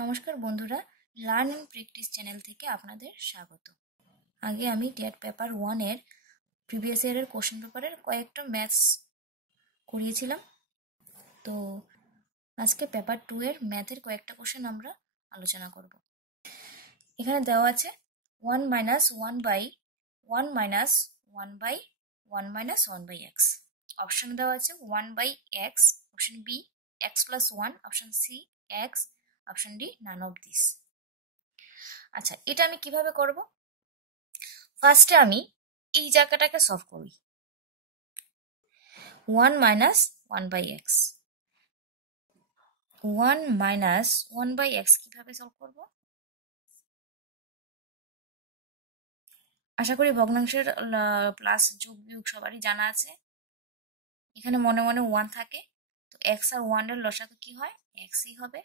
নমস্কার বন্ধুরা, learn and practice channel থেকে আপনাদের স্বাগত। আগে আমি টেট পেপার 1-এর প্রিভিয়াস ইয়ারের কোশ্চেন পেপারের কয়েকটা ম্যাথস করিয়েছিলাম। তো আজকে পেপার 2-এর ম্যাথের কয়েকটা কোশ্চেন আমরা আলোচনা করব। এখানে দেওয়া আছে 1 minus 1 by 1 minus 1 by 1 minus 1 by X. Option দেওয়া আছে 1 by X, option B X plus 1, option C X, option D none of this. আচ্ছা, এটা আমি কিভাবে করব? ফার্স্টে আমি এই জায়গাটাকে সলভ করি। 1 minus 1 by X, 1 minus 1 by X কিভাবে সলভ করব? আশা করি ভগ্নাংশের প্লাস যোগ বিয়োগ সবারই জানা আছে। এখানে মনে মনে 1 থাকে, তো এক্স আর 1 এর লসাগু কি হয়? এক্সই হবে।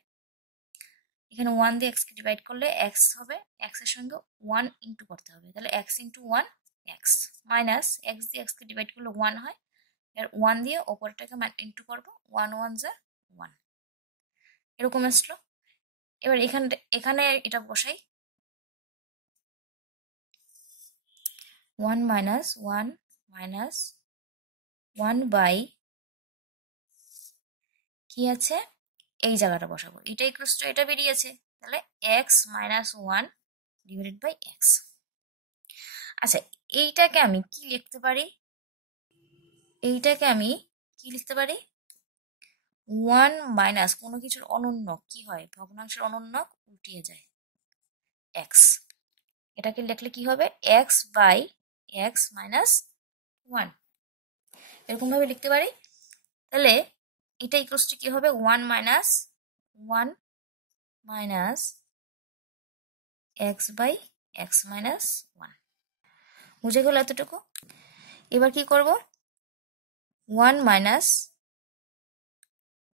এখানে 1 দিয়ে এক্স কে ডিভাইড করলে এক্স হবে, এক্স এর সঙ্গে 1 ইন্টু করতে হবে, তাহলে x into 1 x, minus x দিয়ে এক্স কে ডিভাইড করলে 1 হয়, এর 1 দিয়ে ওপরটাকে ইন্টু করবো, 1 1 যা 1, এরকম আসলো। এবার এখানে এটা বসাই, 1 মাইনাস 1 মাইনাস 1 বাই কি আছে, এই জায়গাটা বসাবো, এটা ইকুয়ালস টু এটা বেরিয়েছে, তাহলে X minus 1 divided by X. আচ্ছা, এইটাকে আমি কি লিখতে পারি? এইটাকে আমি কি লিখতে পারি? 1 মাইনাস কোনো কিছুর অনন্যক কি হয়? ভগ্নাংশের অনন্যক উল্টিয়ে যায়, এক্স। এটাকে লিখলে কি হবে? এক্স বাই এক্স মাইনাস 1, এরকম ভাবে লিখতে পারি। তাহলে এটা ইকুয়ালস টু কি হবে? 1 minus 1 minus X by X minus 1, বুঝে গেল এতটুকু? এবার কি করব? 1 মাইনাস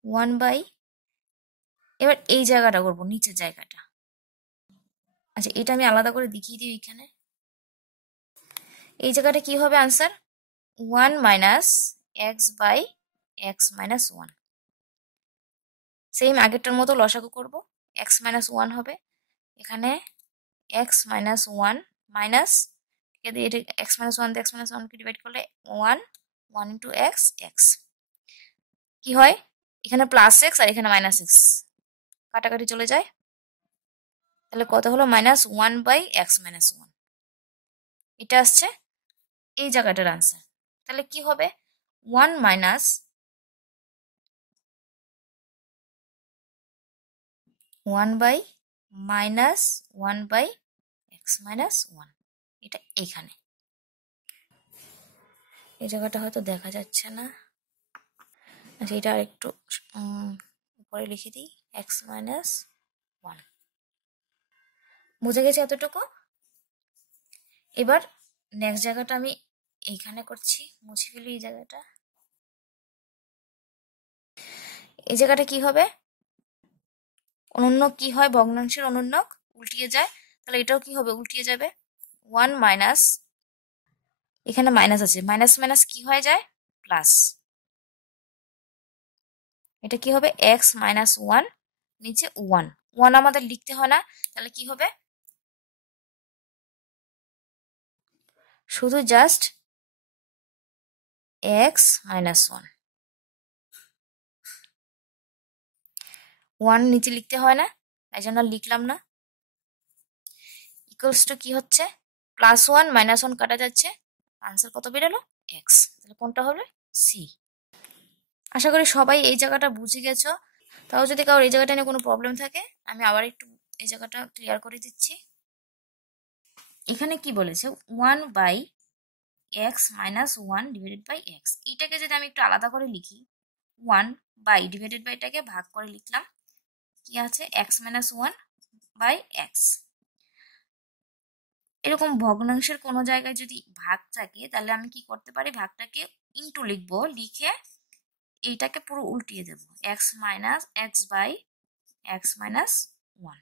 1 বাই, এবার এই জায়গাটা করব, নিচের জায়গাটা। আচ্ছা, এটা আমি আলাদা করে দেখিয়ে দিই। এখানে এই জায়গাটা কি হবে answer? 1 minus X by X minus 1, same আগেরটার মতো লসাগু করব, এক্স মাইনাস 1 হবে, এখানে X minus 1 minus X minus 1 দিয়ে এক্স মাইনাস 1 কে ডিভাইড করলে 1 1 ইন্টু এক্স এক্স, কি হয়? এখানে প্লাস এক্স আর এখানে মাইনাস এক্স কাটাকাটি চলে যায়, তাহলে কত হলো? মাইনাস 1 বাই এক্স মাইনাস 1, এটা আসছে এই জায়গাটার আনসার। তাহলে কি হবে? 1 minus 1 by minus 1 by X minus 1, এটা এইখানে। এই জায়গাটা হয়তো দেখা যাচ্ছে না। আচ্ছা, এটা আর একটু উপরে লিখে দিই, এক্স মাইনাস 1, বুঝে গেছে এতটুকু? এবার নেক্সট জায়গাটা আমি এইখানে করছি, মুছে ফেলি এই জায়গাটা। এই জায়গাটা কি হবে? অনুন্নক কি হয়? ভগ্নাংশের অনুন্নক উল্টিয়ে যায়, তাহলে এটাও কি হবে? উল্টিয়ে যাবে। 1 মাইনাস, এখানে মাইনাস আছে, মাইনাস মাইনাস কি হয়ে যায়? প্লাস। এটা কি হবে? এক্স মাইনাস 1, নিচে 1 1 আমাদের লিখতে হয় না, তাহলে কি হবে? শুধু জাস্ট এক্স মাইনাস 1 নিচে লিখতে হয় না, তাই জন্য লিখলাম না। ইকুয়ালস টু কি হচ্ছে? প্লাস 1 মাইনাস 1 কাটা যাচ্ছে, আনসার কত বেরোলো? এক্স। তাহলে কোনটা হবে? সি। আশা করি সবাই এই জায়গাটা বুঝে গেছো। তাও যদি কারোর এই জায়গাটা নিয়ে কোনো প্রবলেম থাকে, আমি আবার একটু এই জায়গাটা ক্লিয়ার করে দিচ্ছি। এখানে কি বলেছে? 1 by X minus 1 divided by X, এইটাকে যদি আমি একটু আলাদা করে লিখি, 1 বাই ডিভাইডেড বাইটাকে ভাগ করে লিখলাম, কি আছে? X minus 1 by X. এরকম ভগ্নাংশের কোনো জায়গায় যদি ভাগ থাকে, তাহলে আমি কি করতে পারি? ভাগটাকে ইন্টু লিখবো, লিখে এইটাকে পুরো উল্টিয়ে দেব, X minus X by X minus 1।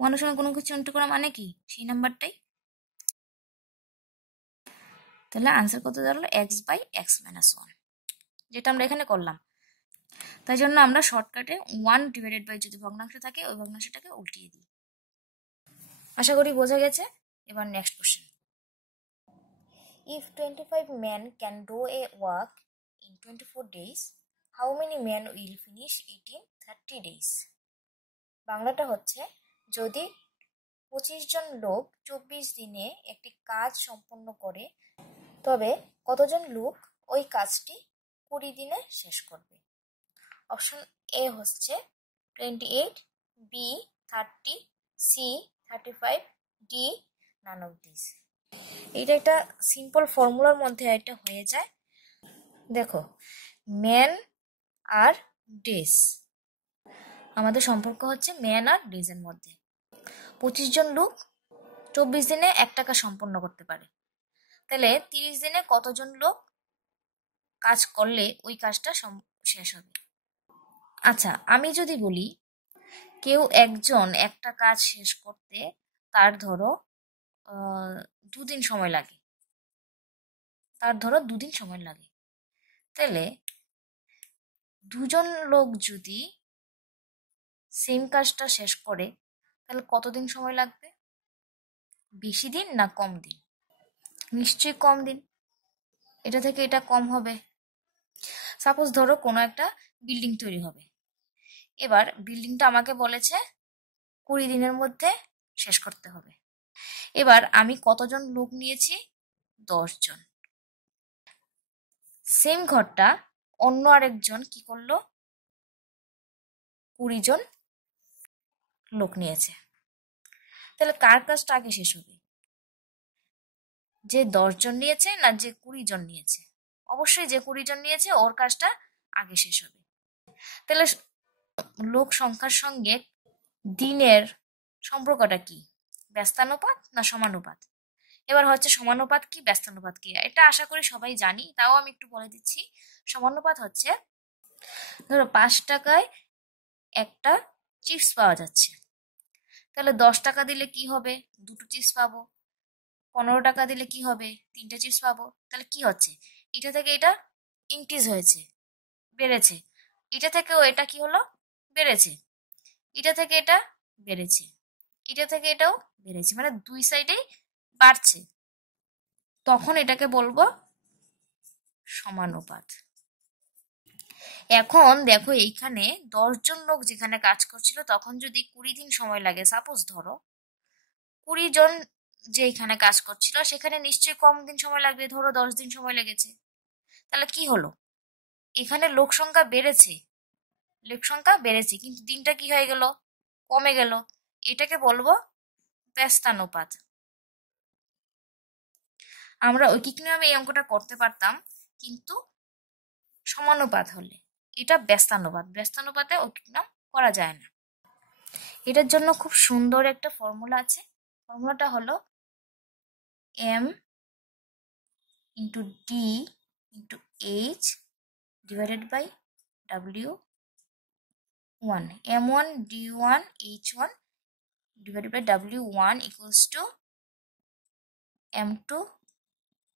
1 এর সঙ্গে কোনো কিছু ইন্টু করা মানে কি? সেই নাম্বারটাই। তাহলে আনসার কত দাঁড়ালো? এক্স বাই এক্স মাইনাস 1, যেটা আমরা এখানে করলাম। তাই জন্য আমরা শর্টকাটে 1 ডিভাইডেড বাই যদি ভগ্নাংশ থাকে ওই ভগ্নাংশটাকে উল্টিয়ে দিই। আশা করি বোঝা গেছে। এবার next question. If 25 men can do a work in 24 days, how many men will finish it in 30 days? বাংলাটা হচ্ছে, যদি 25 জন লোক 24 দিনে একটি কাজ সম্পন্ন করে, তবে কতজন লোক ওই কাজটি 20 দিনে শেষ করবে? অপশন এ হচ্ছে 28, B 30, C 35, D none of this. এটা একটা সিম্পল ফর্মুলার মধ্যে এটা হয়ে যায়। দেখো, ম্যান আর ডেজ, আমাদের সম্পর্ক হচ্ছে ম্যান আর ডেজের মধ্যে। 25 জন লোক 24 দিনে একটা কাজ সম্পন্ন করতে পারে, তাহলে 30 দিনে কতজন লোক কাজ করলে ওই কাজটা শেষ হবে? আচ্ছা, আমি যদি বলি কেউ একজন একটা কাজ শেষ করতে তার ধরো 2 দিন সময় লাগে, তাহলে দুজন লোক যদি সেম কাজটা শেষ করে তাহলে কতদিন সময় লাগবে? বেশি দিন না কম দিন? নিশ্চয়ই কম দিন, এটা থেকে এটা কম হবে। সাপোজ ধরো কোনো একটা বিল্ডিং তৈরি হবে, এবার বিল্ডিংটা আমাকে বলেছে 20 দিনের মধ্যে শেষ করতে হবে। এবার আমি কতজন লোক নিয়েছি? 10 জন। সেম ঘরটা অন্য আরেকজন কি করলো? 20 জন লোক নিয়েছে। তাহলে কার কাজটা আগে শেষ হবে? যে 10 জন নিয়েছে না যে 20 জন নিয়েছে? অবশ্যই যে 20 জন নিয়েছে ওর কাজটা আগে শেষ হবে। তাহলে লোক সংখ্যার সঙ্গে দিনের সম্পর্কটা কি? ব্যস্তানুপাত না সমানুপাত? এবার হচ্ছে সমানুপাত কি ব্যস্তানুপাত কি, এটা আশা করি সবাই জানি, তাও আমি একটু বলে দিচ্ছি। সমানুপাত হচ্ছে, ধরো 5 টাকায় একটা চিপস পাওয়া যাচ্ছে, তাহলে 10 টাকা দিলে কি হবে? 2টো চিপস পাবো। 15 টাকা দিলে কি হবে? 3টে চিপস পাবো। তাহলে কি হচ্ছে? এটা থেকে এটা ইনক্রিজ হয়েছে, বেড়েছে। এটা থেকেও এটা কি হলো? বেড়েছে। এটা থেকে এটা বেড়েছে, এটা থেকে এটাও বেড়েছে, মানে দুই সাইডেই বাড়ছে। তখন এটাকে বলবো সমানুপাত। এখন দেখো, এইখানে 10 জন লোক যেখানে কাজ করছিল তখন যদি 20 দিন সময় লাগে, সাপোজ ধরো 20 জন যে এখানে কাজ করছিল সেখানে নিশ্চয়ই কম দিন সময় লাগবে, ধরো 10 দিন সময় লেগেছে। তাহলে কি হলো? এখানে লোক সংখ্যা বেড়েছে কিন্তু দিনটা কি হয়ে গেল? কমে গেল। এটাকে বলবো ব্যস্তানুপাত। আমরা ঐকিক নিয়মে এই অঙ্কটা করতে পারতাম, কিন্তু সমানুপাত হলে এটা ব্যস্তানুপাতে ঐকিক নিয়ম করা যায় না। এটার জন্য খুব সুন্দর একটা ফর্মুলা আছে। ফর্মুলাটা হলো m into D into H divided by w1, m1 d1 h1 divided by w1 equals to m2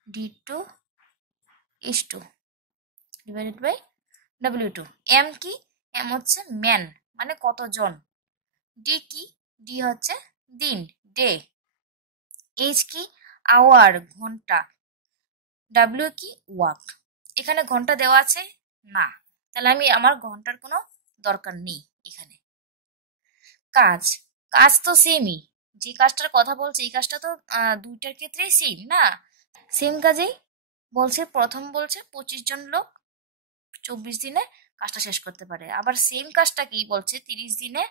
d2 h2 divided by w2. m কি? m হচ্ছে ম্যান, মানে কতজন। ডি কি? ডি হচ্ছে দিন, ডে। এইচ কি? আওয়ার, ঘন্টা। ডাব্লিউ কি? ওয়াক। এখানে ঘন্টা দেওয়া আছে না, তাহলে আমি আমার ঘন্টার কোনো দরকার নেই এখানে। কাজ তো সেমই, যে কাজটার কথা বলছে এই কাজটা তো দুইটার ক্ষেত্রেই সেম না? সেম কাজেই বলছে, প্রথম বলছে 25 জন লোক 24 দিনে কাজটা শেষ করতে পারে, আবার সেম কাজটা কি বলছে 30 দিনে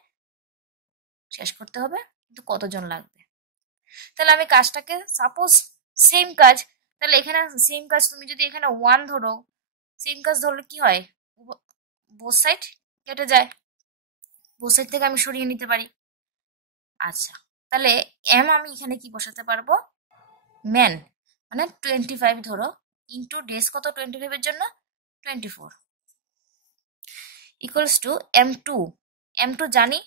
শেষ করতে হবে, কিন্তু কতজন লাগবে? তাহলে আমি কাজটাকে, সাপোজ সেম কাজ, তাহলে এখানে সেম কাজ তুমি যদি এখানে 1 ধরো, সেম কাজ ধরলে কি হয়? বোথ সাইড কেটে যায়, বোথ সাইড থেকে আমি সরিয়ে নিতে পারি। আচ্ছা, তাহলে এম আমি এখানে কি বসাতে পারবো? ম্যান, মানে 25 ধরো, ইন্টু ডেজ কত 25 এর জন্য? 24 ইকুয়ালস টু m2 জানি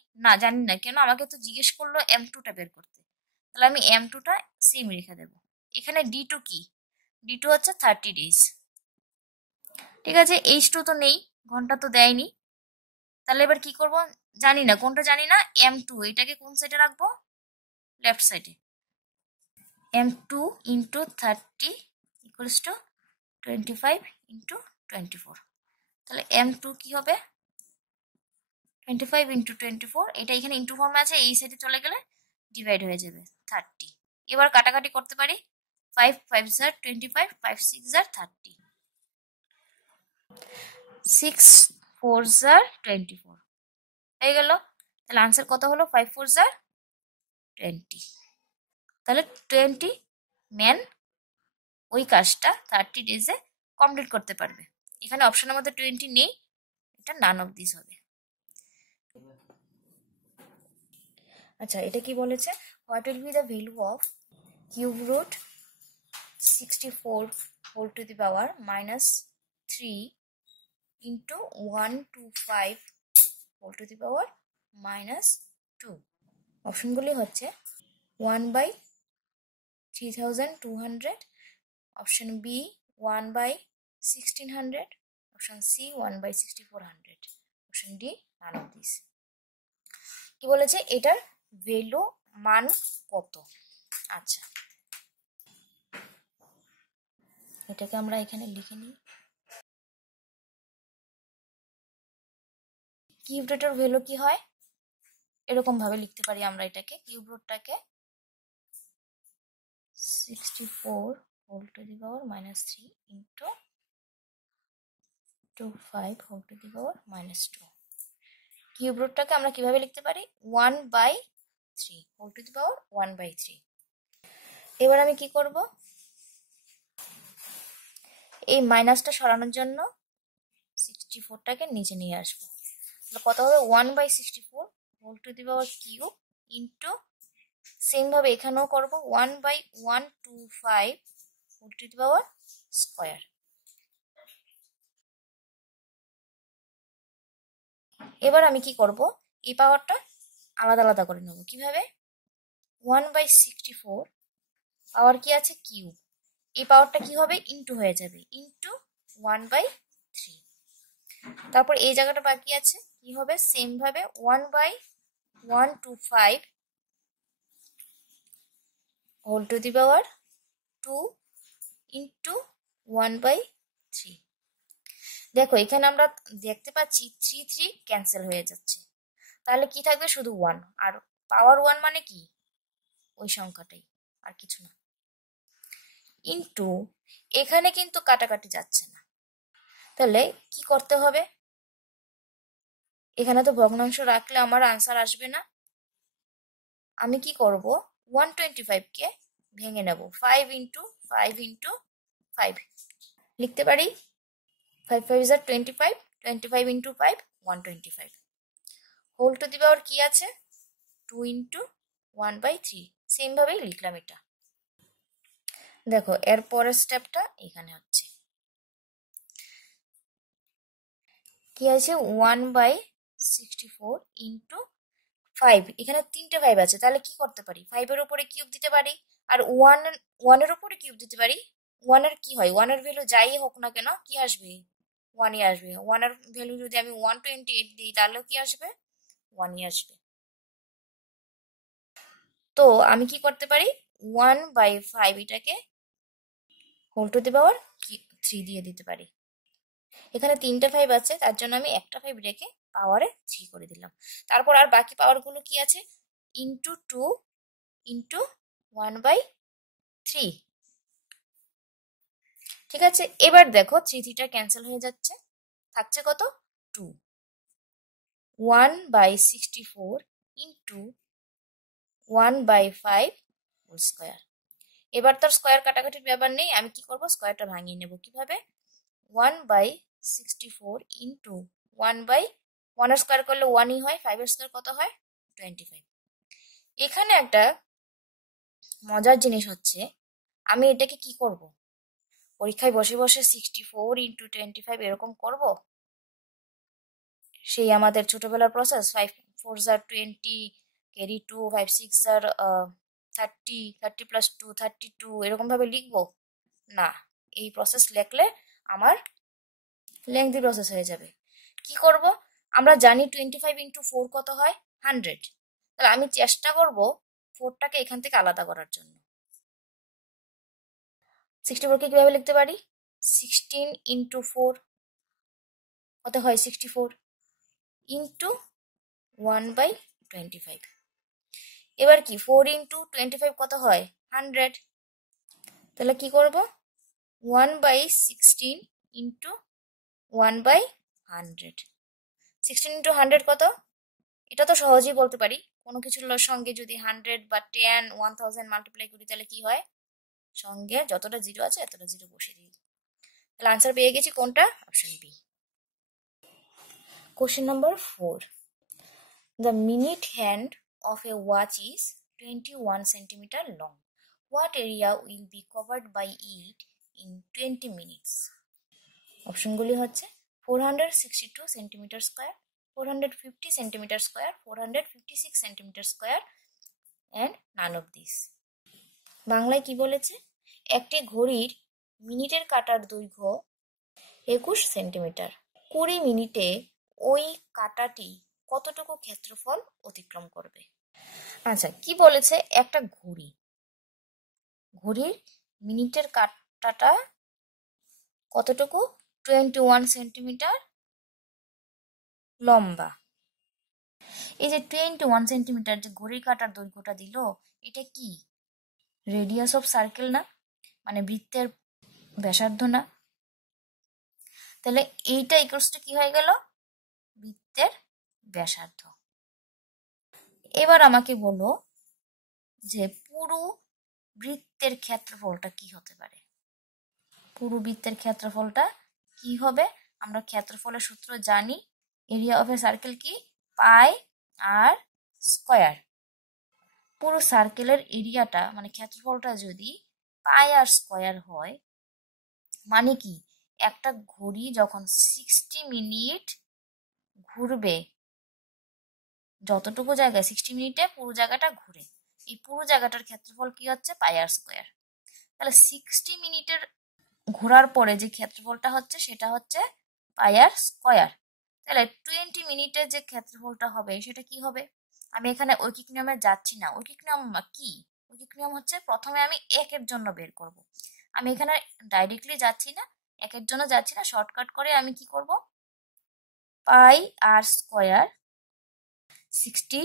না কেন, আমাকে তো জিজ্ঞেস করলো m2টা বের করতে, তাহলে আমি m2টা সেম রেখে দেবো। এখানে d2 কি? d2 হচ্ছে 30 ডেজ। ঠিক আছে, h2 তো নেই, ঘন্টা তো দেয়নি, তাহলে এবার কি করব, জানি না কোনটা, জানি না। m2 এটাকে কোন সাইডে রাখবো? লেফট সাইডে। m2 into 30 equals to 25 into 24। তাহলে m2 কি হবে? 25 ইন্টু 24, এটা এখানে ইন্টু ফর্মে আছে, এই সাইডে চলে গেলে ডিভাইড হয়ে যাবে 30। এবার কাটাকাটি করতে পারি। 5 5 জার 25, 5 6 জার 30, 6 4 জার 24 হয়ে গেল। তাহলে আনসার কত হলো? 5 4 জার 20। তাহলে 20 ম্যান ওই কাজটা 30 ডেজে কমপ্লিট করতে পারবে। এখানে অপশনের মধ্যে 20 নেই, এটা নান অফ দিস হবে। আচ্ছা, এটা কি বলেছে? What will be the value of cube root 64 whole to the power -3 into 125 whole to the power -2। অপশনগুলি হচ্ছে 1/3200, option B 1/1600, option C 1/6400, option D none of this. কি বলেছে? এটার ভ্যালু মান কত? আচ্ছা, এটাকে আমরা এখানে লিখে নিই। কিউব রুটের ভ্যালু কি হয়? এরকম ভাবে লিখতে পারি আমরা এটাকে, কিউব রুটটাকে 64 whole to the power -3 into 25 whole to the power -2। Cube রুটটাকে আমরা কিভাবে লিখতে পারি? 1/3 হোল টু দি পাওয়ার 1/3। এবার আমি কি করব? এই মাইনাসটা সরানোর জন্য 64টাকে নিচে নিয়ে আসবো। তাহলে কত হবে? 1/64 whole to the power cube into, same ভাবে এখানেও করবো 1/125 whole to the power square. এবার আমি কি করব? এই পাওয়ারটা আলাদা আলাদা করে নেব। কিভাবে? 1/64 পাওয়ার কি আছে? কিউব। এই পাওয়ারটা কি হবে? ইন্টু হয়ে যাবে, ইন্টু 1/3। তারপর এই জায়গাটা বাকি আছে, কি হবে? সেম ভাবে 1/125 whole to the power 2 into 1/3। দেখো এখানে আমরা দেখতে পাচ্ছি 3 3 ক্যান্সেল হয়ে যাচ্ছে, তাহলে কি থাকবে? শুধু 1। আর পাওয়ার 1 মানে কি? ওই সংখ্যাটাই, আর কিছু না। ইন্টু, এখানে কিন্তু কাটাকাটি যাচ্ছে না, তাহলে কি করতে হবে? এখানে তো ভগ্নাংশ রাখলে আমার আনসার আসবে না। আমি কি করব? 125কে ভেঙে নেব, 5 ইন্টু 5 ইন্টু 5 লিখতে পারি। 5 5 জার 25, 25 into 5 125 whole to the power কি আছে? 2 ইন্টু 1/3। সেম ভাবেই লিখলাম এটা। দেখো এর পরের স্টেপটা এখানে হচ্ছে কি আছে? 1/64 ইন্টু 5, এখানে 3টে 5 আছে, তাহলে কি করতে পারি? 5 এর উপরে কিউব দিতে পারি, আর 1 এর উপরে কিউব দিতে পারি। 1 এর কি হয়? 1 এর ভ্যালু যাই হোক না কেন কি আসবে? 1ই আসবে। 1 এর ভ্যালু যদি আমি 128 দিই তাহলেও কি আসবে? 1ই আসবে। তো আমি কি করতে পারি? 1/5 এটাকে হোল টু দি পাওয়ার 3 দিয়ে দিতে পারি। এখানে 3টে 5 আছে, তার জন্য আমি একটা 5 রেখে পাওয়ারে 3 করে দিলাম। তারপর আর বাকি পাওয়ারগুলো কি আছে? Into 2 into 1/3। ঠিক আছে, এবার দেখো 3 3টা ক্যান্সেল হয়ে যাচ্ছে, থাকছে কত? 2। 1/64 ইন্টু 1/5 হোল স্কোয়ার। এবার তার স্কোয়ার কাটাকাটির ব্যাপার নেই, আমি কি করব? স্কোয়ারটা ভাঙিয়ে নেব। কিভাবে? 1/64 ইন্টু 1 এর স্কোয়ার করলে 1ই হয়, 5 এর স্কোয়ার কত হয়? 25। এখানে একটা মজার জিনিস হচ্ছে, আমি এটাকে কি করব? পরীক্ষায় বসে বসে 64 ইন্টু 25 এরকম করব? সেই আমাদের ছোটবেলার প্রসেস 5 4 জার 20 ক্যারি 2, 5 6 জার 30, 30 প্লাস 2 32 এরকম ভাবে লিখবো? না, এই প্রসেস লিখলে আমার লেংদি প্রসেস হয়ে যাবে। কি করব? আমরা জানি 25 ইন্টু 4 কত হয় 100। তাহলে আমি চেষ্টা করব 4টাকে এখান থেকে আলাদা করার জন্য। 64কে কিভাবে লিখতে পারি? 16 ইন্টু 4 কত হয় 64 ইন্টু 1/25। এবার কি 4 ইন্টু 25 কত হয় 100। তাহলে কি করব 1/16 ইন্টু 1/100। 16 ইন্টু 100 কত? এটা তো সহজেই বলতে পারি, কোনো কিছুর সঙ্গে যদি 100 বা 10 1000 মাল্টিপ্লাই করি তাহলে কি হয়, সঙ্গে যতটা জিরো আছে এতটা জিরো বসিয়ে দিই। তাহলে আনসার পেয়ে গেছি কোনটা? Option B. Question number 4, the minute hand of a watch is 21 centimeter long. What area will be covered by it in 20 minutes? অপশনগুলি হচ্ছে 462 centimetre square, 450 centimetre square, 456 centimetre square and naan of this. বাংলায় কি বলেছে? একটি ঘড়ির মিনিটের কাঁটার দৈর্ঘ্য 21 centimetre. 20 মিনিটে ওই কাঁটাটি কতটুকু ক্ষেত্রফল অতিক্রম করবে? আচ্ছা, কি বলেছে? একটা ঘড়ির মিনিটের কাঁটাটা কতটুকু? 21 সেন্টিমিটার লম্বা। এই যে 21 সেন্টিমিটার যে ঘড়ির কাঁটার দৈর্ঘ্যটা দিল, এটা কি রেডিয়াস অফ সার্কেল না, মানে বৃত্তের ব্যাসার্ধ না? তাহলে এইটা ইকুয়ালস টু কি হয়ে গেল? বৃত্তের ব্যাসার্ধ। এবার আমাকে বলো যে পুরো বৃত্তের ক্ষেত্রফলটা কি হতে পারে? পুরো বৃত্তের ক্ষেত্রফলটা কি হবে? আমরা ক্ষেত্রফলের সূত্র জানি, এরিয়া অফ এ সার্কেল কি? পাই আর স্কয়ার। পুরো সার্কেলের এরিয়াটা মানে ক্ষেত্রফলটা যদি পাই আর স্কয়ার হয়, মানে কি একটা ঘড়ি যখন 60 মিনিট ঘুরবে, যতটুকু জায়গায় 60 মিনিটে পুরো জায়গাটা ঘুরে, এই পুরো জায়গাটার ক্ষেত্রফল কি হচ্ছে? পাই আর স্কয়ার। তাহলে 60 মিনিটের ঘোরার পরে যে ক্ষেত্রফলটা হচ্ছে সেটা হচ্ছে পাই আর স্কয়ার। তাহলে 20 মিনিটের যে ক্ষেত্রফলটা হবে সেটা কি হবে? আমি এখানে ঐকিক নিয়মে যাচ্ছি না। ঐকিক নিয়ম কি? ঐকিক নিয়ম হচ্ছে প্রথমে আমি একের জন্য বের করব। আমি এখানে ডাইরেক্টলি যাচ্ছি না, একের জন্য যাচ্ছি না, শর্টকাট করে আমি কি করব? পাই আর স্কয়ার 60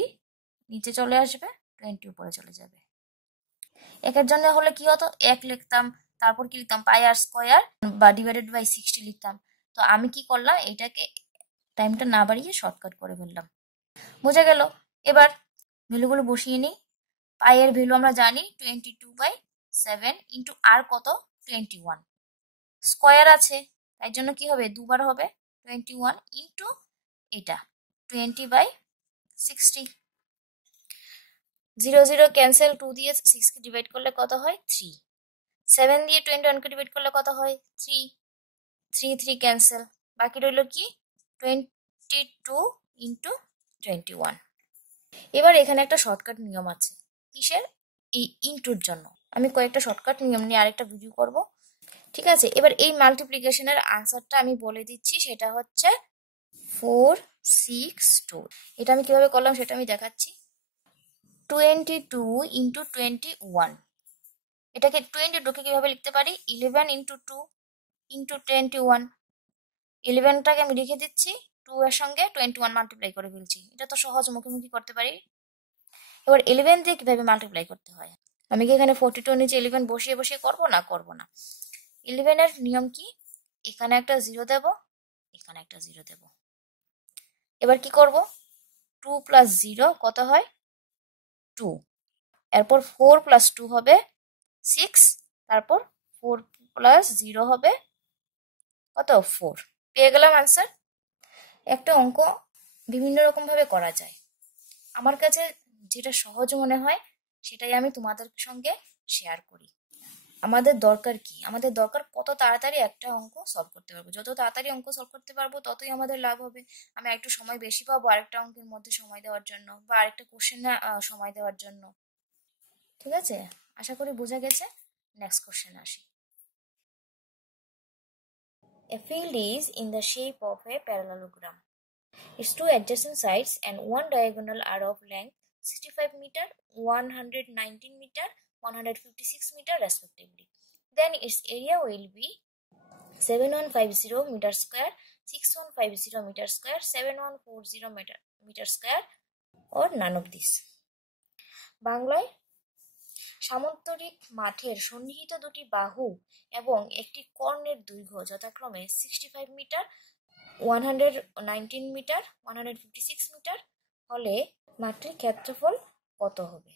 নিচে চলে আসবে, 20 উপরে চলে যাবে। একের জন্য হলে কি হতো? 1 লিখতাম, তারপর কি লিখতাম? পাই আর স্কয়ার বা ডিভাইডেড বাই 60 লিখতাম। তো আমি কি করলাম? এটাকে টাইমটা না বাড়িয়ে শর্টকাট করে ফেললাম। বোঝা গেল? এবার ভ্যালুগুলো বসিয়ে নিই। পাই এর ভ্যালু আমরা জানি 22/7 ইন্টু আর কত? 21। স্কয়ার আছে, তাই জন্য কি হবে? দুবার হবে, 21 ইন্টু এটা 20/60। 0 0 ক্যান্সেল, 2 দিয়ে 6 কে ডিভাইড করলে কত হয়? 3। 7 দিয়ে 21 কে ডিভাইড করলে কত হয়? 3। 3 3 ক্যান্সেল, বাকি রইল কি? 22 ইন্টু 21। এবার এখানে একটা শর্টকাট নিয়ম আছে। কিসের? এই ইন্টুর জন্য। আমি কয়েকটা শর্টকাট নিয়ম নিয়ে আরেকটা ভিডিও করব, ঠিক আছে? এবার এই মাল্টিপ্লিকেশনের আনসারটা আমি বলে দিচ্ছি, সেটা হচ্ছে 462। এটা আমি কিভাবে করলাম সেটা আমি দেখাচ্ছি। 22 ইন্টু 21, এটাকে 22কে কিভাবে লিখতে পারি? 11 ইন্টু 2 ইন্টু 21। 11টাকে আমি লিখে দিচ্ছি, 2 এর সঙ্গে 21 মাল্টিপ্লাই করে ফেলছি। এটা তো সহজ, মুখোমুখি করতে পারি। এবার 11 দিয়ে কিভাবে মাল্টিপ্লাই করতে হয়? আমি কি এখানে 42 নিচে 11 বসিয়ে বসিয়ে করব না? করব না। 11 এর নিয়ম কি? এখানে একটা 0 দেব, এখানে একটা 0 দেব। এবার কি করব? 2 প্লাস 0 কত হয়? 2। এরপর 4 প্লাস 2 হবে 6, তারপর 4 প্লাস 0 হবে কত? 4। পেয়ে গেলাম আনসার। একটা অঙ্ক বিভিন্ন রকম ভাবে করা যায়। আমার কাছে যেটা সহজ মনে হয় সেটাই আমি তোমাদের সঙ্গে শেয়ার করি। আমাদের দরকার কি? আমাদের দরকার কত তাড়াতাড়ি একটা অঙ্ক সলভ করতে পারবো। যত তাড়াতাড়ি অঙ্ক সলভ করতে পারবো ততই আমাদের লাভ হবে। আমি একটু সময় বেশি পাবো আরেকটা অঙ্কের মধ্যে সময় দেওয়ার জন্য, বা আরেকটা কোশ্চেনে সময় দেওয়ার জন্য। ঠিক আছে? আশা করি বোঝা গেছে। নেক্সট কোশ্চেন আসি। A field is in the shape of a parallelogram. Its two adjacent sides and one diagonal are of length 65 meter, 119 meter, 156 meter respectively. Then its area will be 7150 meter square, 6150 meter square, 7140 meter square, or none of these. বাংলায় সামন্তরিক মাঠের সন্নিহিত দুটি বাহু এবং একটি কর্ণের দৈর্ঘ্য যথাক্রমে 65 মিটার, 119 মিটার, 156 মিটার হলে মাঠটির ক্ষেত্রফল কত হবে?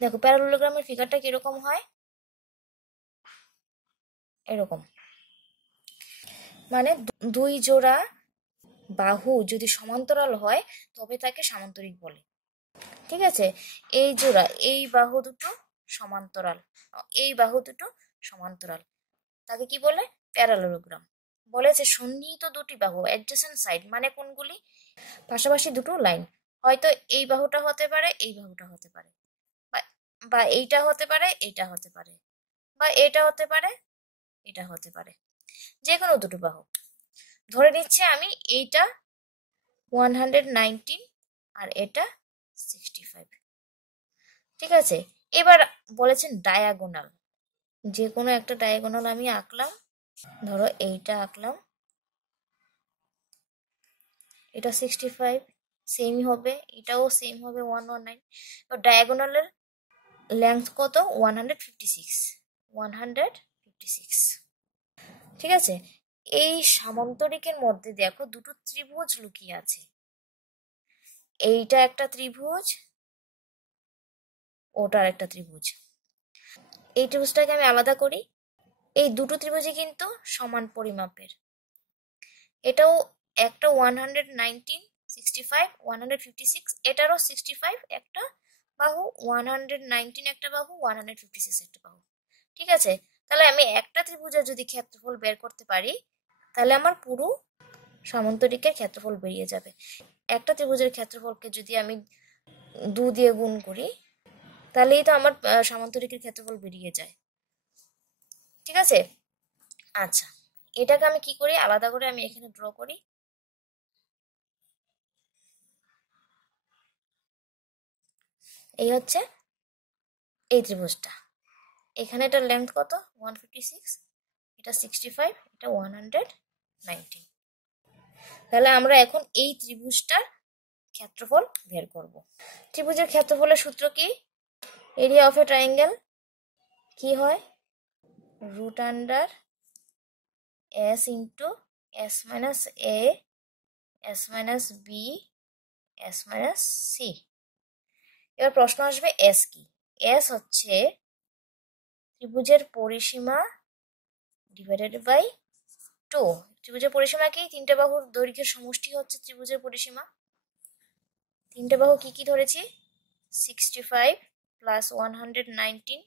দেখো প্যারালোগ্রামের ফিগারটা কিরকম হয়, এরকম, মানে দুই জোড়া বাহু যদি সমান্তরাল হয় তবে তাকে সামান্তরিক বলে। ঠিক আছে, এই জোড়া, এই বাহু দুটো সমান্তরাল, এই বাহু দুটো সমান্তরাল, তাকে কি বলে? প্যারালোগ্রাম। বলেছে সন্নিহিত দুটি বাহু, অ্যাডজেসেন্ট সাইড মানে কোনগুলি? পাশাপাশি দুটো লাইন, হয়তো এই বাহুটা হতে পারে, এই বাহুটা হতে পারে, বা এইটা হতে পারে, এইটা হতে পারে, বা এটা হতে পারে, এটা হতে পারে, যে কোনো দুটো বাহু। ধরে নিচ্ছে আমি এইটা 119 আর এটা 65। ঠিক আছে, এবার বলেছেন ডায়াগোনাল, যে কোনো একটা ডায়াগোনাল আমি আঁকলাম, ধরো এইটা আঁকলাম, এটা 65 সেমই হবে, এটাও সেম হবে 119। এবার ডায়াগোনালের লেন্থ কত? 156। ঠিক আছে, এই সামান্তরিকের মধ্যে দেখো দুটো ত্রিভুজ লুকিয়ে আছে, এইটা একটা ত্রিভুজ, ওটার একটা ত্রিভুজ। এই ত্রিভুজটাকে আমি আলাদা করি, এই দুটো ত্রিভুজই কিন্তু সমান পরিমাপের। এটাও একটা 119, 65, 156, এটারও 65 একটা বাহু, 119 একটা বাহু, 156 একটা বাহু। ঠিক আছে, তাহলে আমি একটা ত্রিভুজের যদি ক্ষেত্রফল বের করতে পারি তাহলে আমার পুরো সামান্তরিকের ক্ষেত্রফল বেরিয়ে যাবে। একটা ত্রিভুজের ক্ষেত্রফলকে যদি আমি 2 দিয়ে গুণ করি তাহলেই তো আমার সামান্তরিকের ক্ষেত্রফল বেরিয়ে যায়। ঠিক আছে, আচ্ছা, এটাকে আমি কি করি, আলাদা করে আমি এখানে ড্র করি। এই হচ্ছে এই ত্রিভুজটা, এখানে এটার লেন্থ কত? 156, এটা 65, এটা 119। তাহলে আমরা এখন এই ত্রিভুজটার ক্ষেত্রফল বের করব। ত্রিভুজের ক্ষেত্রফলের সূত্র কি? এরিয়া অফ এ ট্রায়াঙ্গেল কি হয়? Root under S into S minus A, S minus B, S minus C. এবার প্রশ্ন আসবে এস কি? এস হচ্ছে ত্রিভুজের পরিসীমা ডিভাইডেড বাই 2। ত্রিভুজের পরিসীমা কি? তিনটে বাহুর দৈর্ঘ্যের সমষ্টি হচ্ছে ত্রিভুজের পরিসীমা। তিনটে বাহু কি কি ধরেছি? 65 প্লাস 119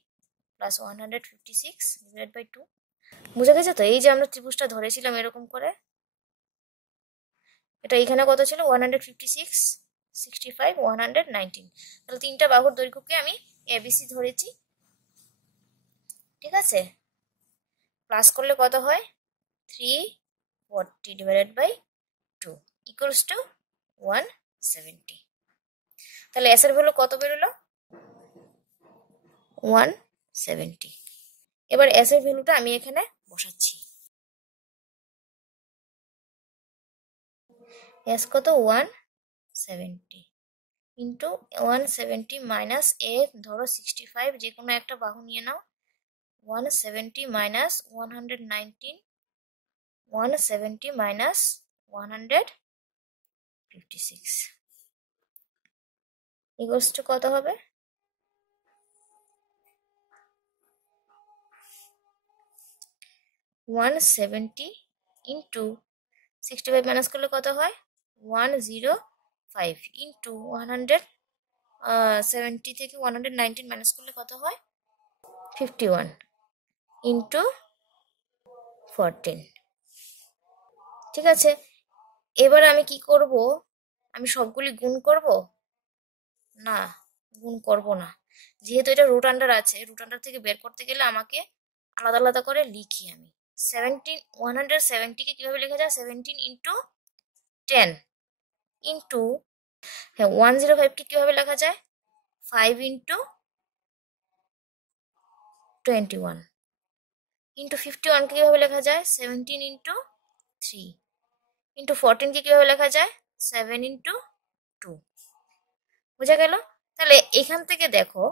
প্লাস 156 ডিভাইডেড বাই 2। বুঝা গেছে তো? এই যে আমরা ত্রিভুজটা ধরেছিলাম এরকম করে, এটা এখানে কত ছিল? 156, 65, 119। তাহলে তিনটা বাহুর দৈর্ঘ্যকে আমি এবিসি ধরেছি। ঠিক আছে, প্লাস করলে কত হয়? 340 ডিভাইডেড বাই 2 ইকুয়ালস টু 170। তাহলে এস এর ভ্যালু কত বেরোলো? 170। এবার এস এর ভ্যালুটা আমি এখানে বসাচ্ছি। এস কত? 170 ইন্টু 170 মাইনাস এ, ধরো 65, যে কোনো একটা বাহু নিয়ে নাও, 170 মাইনাস 119, 170 মাইনাস 156 ইকুয়ালস টু কত হবে? 170 ইন্টু 65 মাইনাস করলে কত হয়? 105 ইন্টু 170 থেকে 119 মাইনাস করলে কত হয়? 51 ইন্টু 14। ঠিক আছে, এবার আমি কি করব? আমি সবগুলি গুণ করব? না, গুণ করব না, যেহেতু এটা রুট আন্ডার আছে, রুট আন্ডার থেকে বের করতে গেলে আমাকে আলাদা আলাদা করে লিখি আমি। 17, 170 কে কিভাবে লেখা যায়? 17 ইন্টু 10 ইন্টু, হ্যাঁ 105কে কিভাবে লেখা যায়, 5 ইন্টু 21 ইন্টু 51কে কিভাবে লেখা যায়, 17 ইন্টু 3 ইন্টু 14কে কিভাবে লেখা যায়, 7 ইন্টু 2। বোঝা গেল? তাহলে এখান থেকে দেখো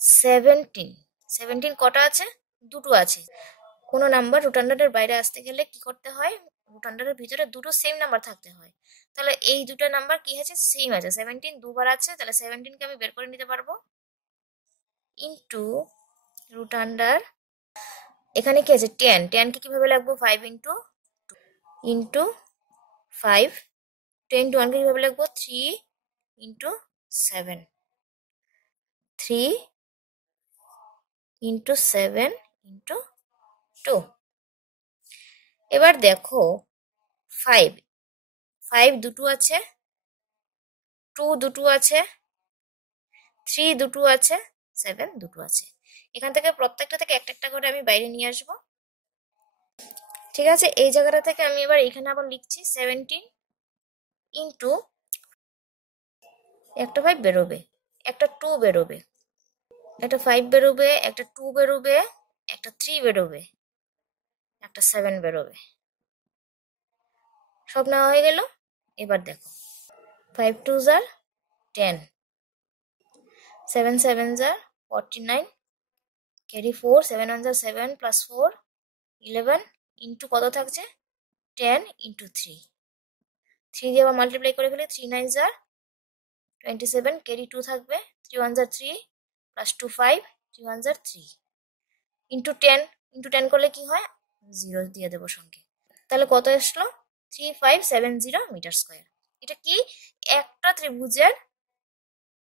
17, 17 কটা আছে, দুটো আছে। কোনো নাম্বার রুট আন্ডারের বাইরে আসতে গেলে কি করতে হয়, রুট আন্ডারের ভিতরে দুটো সেম নাম্বার থাকতে হয়। তাহলে এই দুটো নাম্বার কি আছে, সেম আছে, 17 দুবার আছে, তাহলে 17কে আমি বের করে নিতে পারবো। ইন্টু রুট আন্ডার, এখানে কি আছে 10, 10কে কিভাবে লিখবো, 5 ইন্টু ইন্টু 5, 10 ইন্টু 1কে কিভাবে লিখবো, 3 ইন্টু 7, 3 ইন্টু 7 ইন্টু 2। এবার দেখো 5, 5 দুটো আছে, 2 দুটো আছে, 3 দুটো আছে, 7 দুটো আছে। এখান থেকে প্রত্যেকটা থেকে একটা একটা করে আমি বাইরে নিয়ে আসবো। ঠিক আছে, এই জায়গাটা থেকে আমি এবার এখানে আবার লিখছি 17 ইন্টু, একটা 5 বেরোবে, একটা 2 বেরোবে, একটা 5 বেরোবে, একটা 2 বেরোবে, একটা 3 বেরোবে, একটা 7 বেরোবে। সব নেওয়া হয়ে গেল। এবার দেখো 5 2 জার 10, 7 7 জার 49, ক্যারি 4, 7 1 জার 7 প্লাস 4 11 ইন্টু কত থাকছে, 10 ইন্টু 3, 3 দিয়ে আবার মাল্টিপ্লাই করে ফেলি, 3 9 জার 27, ক্যারি 2 থাকবে, 3 1 জার 3 প্লাস 2 5, 3 1 জার 3 ইন্টু 10, ইন্টু 10 করলে কি হয়, 0 দিয়ে দেবো সঙ্গে। তাহলে কত আসলো, 3570 মিটার স্কোয়ার। এটা কি, একটা ত্রিভুজের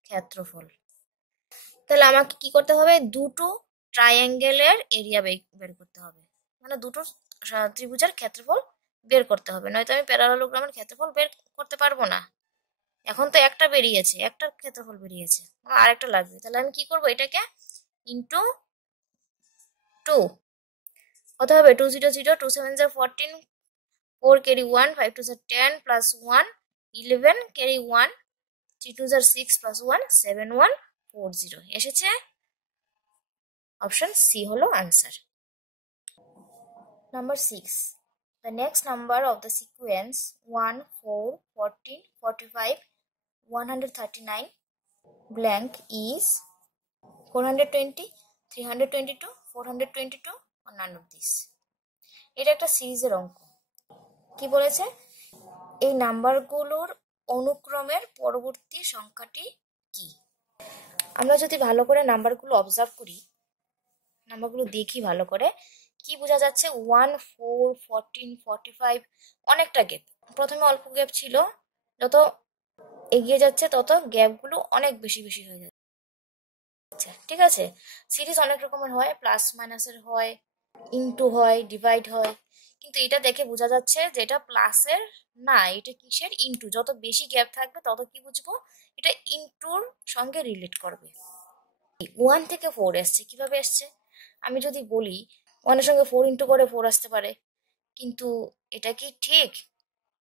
ক্ষেত্রফল। তাহলে আমাকে কি করতে হবে, দুটো ট্রায়াঙ্গেলের এরিয়া বের করতে হবে, মানে দুটো ত্রিভুজের ক্ষেত্রফল বের করতে হবে, নয়তো আমি প্যারালালোগ্রামের ক্ষেত্রফল বের করতে পারবো না। এখন তো একটা বেরিয়েছে, একটার ক্ষেত্রফল বেরিয়েছে, আমার আরেকটা লাগবে। তাহলে আমি কি করবো, এটাকে ইন্টু 2, কত হবে, 2 0 0, 2 7 14, 4 carry 1, 5 2 10 plus 1 11 carry 1, 3 2 6 plus 1 7 1 4 0 এসেছে। অপশন সি হলো answer. Number 6, the next number of the sequence 1 4 40 45 139 blank is 420 322 422 or none of this। এটা একটা সিরিজের অঙ্ক। কি বলেছে, এই নাম্বারগুলোর অনুক্রমের পরবর্তী সংখ্যাটি কি। আমরা যদি ভালো করে নাম্বারগুলো অবজার্ভ করি, নাম্বারগুলো দেখি ভালো করে, কি বোঝা যাচ্ছে, 1 4 14 45 অনেকটা গ্যাপ। প্রথমে অল্প গ্যাপ ছিল, যত এগিয়ে যাচ্ছে তত গ্যাপগুলো অনেক বেশি বেশি হয়ে যাচ্ছে। ঠিক আছে, সিরিজ অনেক রকমের হয়, প্লাস মাইনাসের হয়, ইনটু হয়, ডিভাইড হয়, কিন্তু এটা দেখে বোঝা যাচ্ছে যে এটা প্লাসের না, এটা কিসের, ইনটু। যত বেশি গ্যাপ থাকবে তত কি বুঝবো, এটা ইনটুর সঙ্গে রিলেট করবে। 1 থেকে 4 এসছে, কিভাবে এসছে, আমি যদি বলি 1 এর সঙ্গে 4 ইনটু করে 4 আসতে পারে, কিন্তু এটা কি ঠিক,